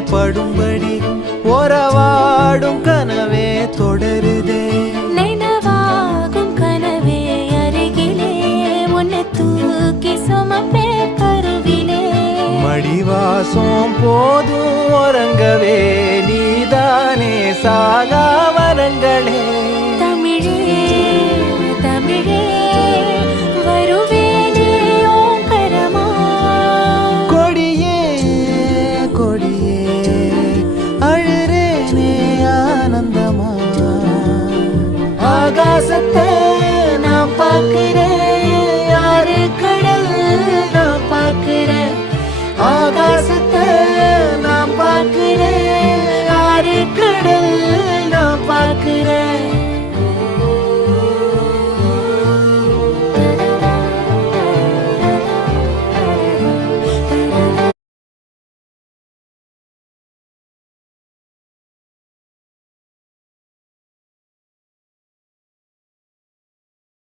படும்படி ஒரவாடும் கனவே தொடருதே. நினைவாகும் கனவே அருகிலே உன்னை தூக்கி சுமப்பே கருவிலே. மடிவாசம் போதும் உறங்கவே நீதானே சாகா வரங்களே.